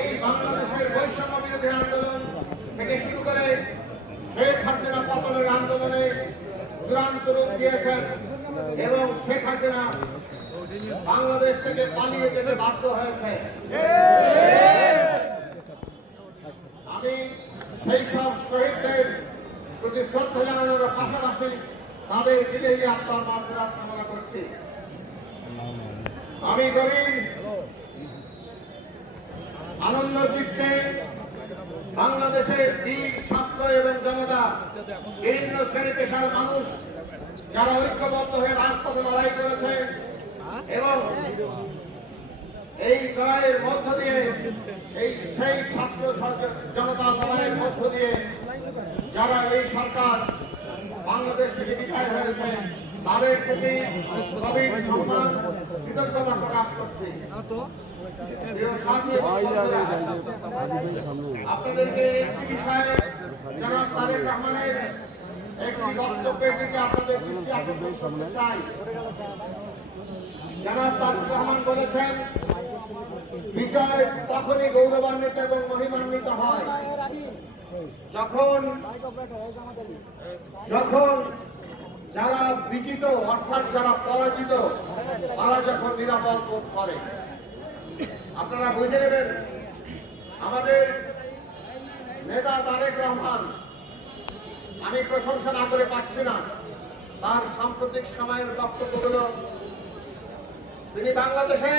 এই বাংলাদেশের বৈষম্য বিরোধী আন্দোলন থেকে শুরু করে শেখ হাসিনা পতনের আন্দোলনে চূড়ান্ত রূপ দিয়েছেন এবং শেখ হাসিনা বাংলাদেশ থেকে পালিয়ে যেতে বাধ্য হয়েছে। আমি সেই সব শহীদদের প্রতি শ্রদ্ধা জানানোর পাশাপাশি তাদের বিদেহী আত্মার মাগফিরাত কামনা করছি। আমি গভীর আনন্দ চিত্তে বাংলাদেশের বীর ছাত্র এবং জনতা, বিভিন্ন শ্রেণী পেশার মানুষ যারা ঐক্যবদ্ধ হয়ে রাজপথে লড়াই করেছে এবং এই লড়াইয়ের মধ্য দিয়ে সেই ছাত্র জনতা লড়াইয়ের মধ্য দিয়ে যারা এই সরকার বাংলাদেশ থেকে বিদায় হয়েছে তাদের প্রতি গভীর সম্মান কৃতজ্ঞতা প্রকাশ করছি। আপনাদেরকে একটি বিষয়ে জনাব তারেক রহমানের একটি বক্তব্যের দিকে আপনাদের দৃষ্টি আকর্ষণ করতে চাই। জনাব তারেক রহমান বলেছেন, বিজয় তখনই গৌরবান্বিত এবং মহিমান্বিত হয় যখন যারা বিজিত অর্থাৎ যারা পরাজিত তারা যখন নিরাপদ বোধ করে। আপনারা বুঝে নেবেন, আমাদের নেতা তারেক রহমান, আমি প্রশংসা না করে পাচ্ছি না, তার সাম্প্রতিক সময়ের বক্তব্যগুলো, তিনি বাংলাদেশে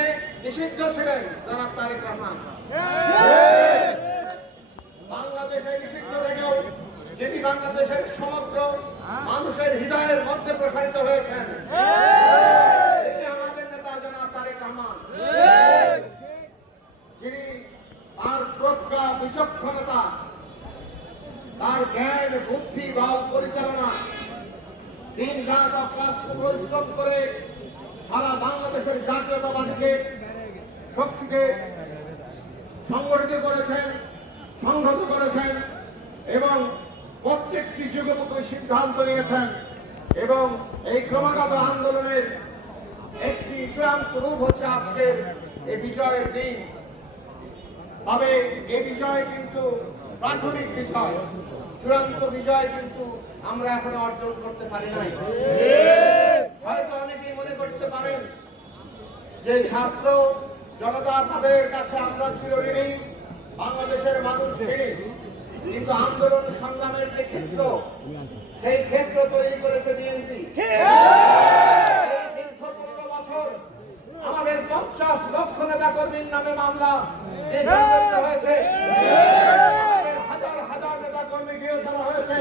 নিষিদ্ধ ছিলেন। জনাব তারেক রহমান বাংলাদেশে নিষিদ্ধ থেকেও যিনি বাংলাদেশের সমগ্র মানুষের হৃদয়ের মধ্যে প্রসারিত হয়েছেন আমাদের নেতা জনাব তারেক রহমান, যিনি তার প্রজ্ঞা, বিচক্ষণতা, তার জ্ঞান, বুদ্ধি, দল পরিচালনা, দিন রাত অক্লান্ত পরিশ্রম করে সারা বাংলাদেশের জাতীয়তাবাদীকে শক্তিকে সংগঠিত করেছেন, সংহত করেছেন এবং প্রত্যেকটি যুগোপযোগী সিদ্ধান্ত নিয়েছেন এবং এই ক্রমাগত আন্দোলনের একটি চূড়ান্ত রূপ হচ্ছে আজকের এই বিজয়ের দিন। তবে এই বিজয় কিন্তু প্রাথমিক বিজয়, চূড়ান্ত বিজয় কিন্তু আমরা এখনো অর্জন করতে পারি নাই। হয়তো অনেকেই মনে করতে পারেন যে ছাত্র জনতা তাদের কাছে আমরা চিরঋণী, বাংলাদেশের মানুষ ঋণী, কিন্তু আন্দোলন সংগ্রামের যে ক্ষেত্র, সেই ক্ষেত্র তৈরি করেছে বিএনপি। 15 বছর আমাদের 50 লক্ষ নেতা কর্মীর নামে মামলা হয়েছে, হাজার হাজার নেতা কর্মী গৃহ ছাড়া হয়েছে,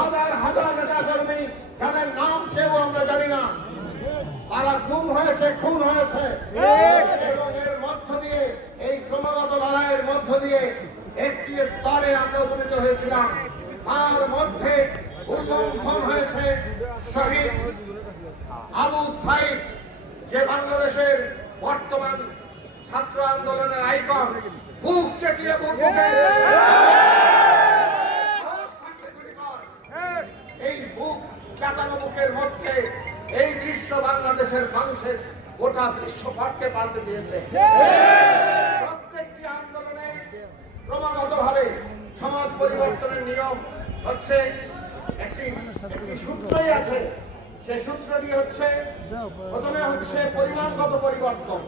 হাজার হাজার নেতা কর্মী যাদের নাম কেউ আমরা জানি না, তারা খুন হয়েছে এবং এর মধ্য দিয়ে এই ক্রমাগত লড়াইয়ের মধ্য দিয়ে একটি স্তরে আমরা উপনীত হয়েছিলাম। তার মধ্যে উল্লঙ্ঘন হয়েছে শহীদ আবু সাইদ, যে বাংলাদেশের বর্তমান ছাত্র আন্দোলনের আইকন, বুক চেটিয়ে এই বুক চাটানো বুকের মধ্যে এই দৃশ্য বাংলাদেশের মানুষের গোটা দৃশ্যপটকে পাল্টে দিয়েছে। প্রত্যেকটি আন্দোলনে ক্রমাগতভাবে সমাজ পরিবর্তনের নিয়ম হচ্ছে একটি সূত্রই আছে, সে সূত্রটি হচ্ছে প্রথমে হচ্ছে পরিমাণগত পরিবর্তন।